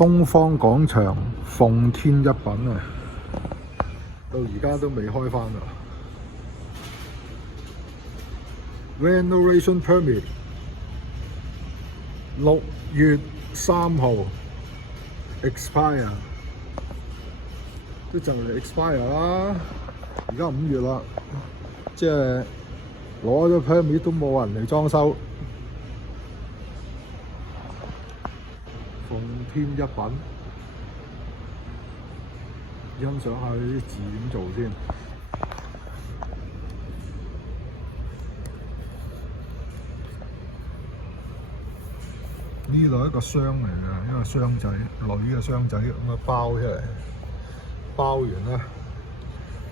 東方廣場奉天一品啊，到而家都未開返啊 ！Renovation permit 6月3號 expire， 都就嚟 expire 啦。而家5月啦，即係攞咗 permit 都冇人嚟裝修。奉天一品，欣賞下啲字點做先。呢度係一個箱嚟嘅，一個箱仔，女嘅箱仔咁啊包出嚟，包完咧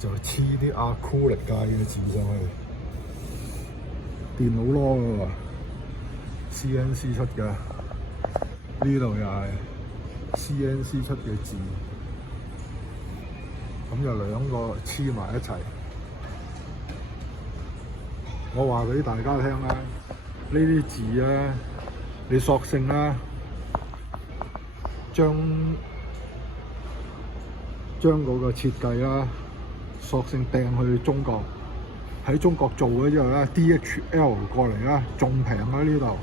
就黐啲acrylic界嘅字上去，電腦攞嘅喎 ，CNC 出嘅。呢度又係 CNC 出嘅字，咁就兩個黐埋一齊。我話俾大家聽啦，呢啲字咧，你索性啦，將嗰個設計啦，索性掟去中國，喺中國做咗之後咧 ，DHL 過嚟啦，仲平喺呢度。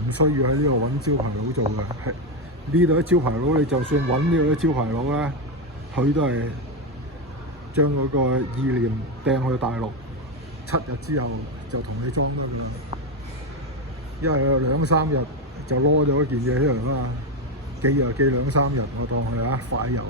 唔需要喺呢度揾招牌佬做嘅，係呢度啲招牌佬，你就算揾呢度啲招牌佬咧，佢都係將嗰個意念掟去大陸，7日之後就同你裝得㗎啦。因為2、3日就攞咗一件嘢出嚟啦嘛，寄就寄2、3日，我當佢快郵。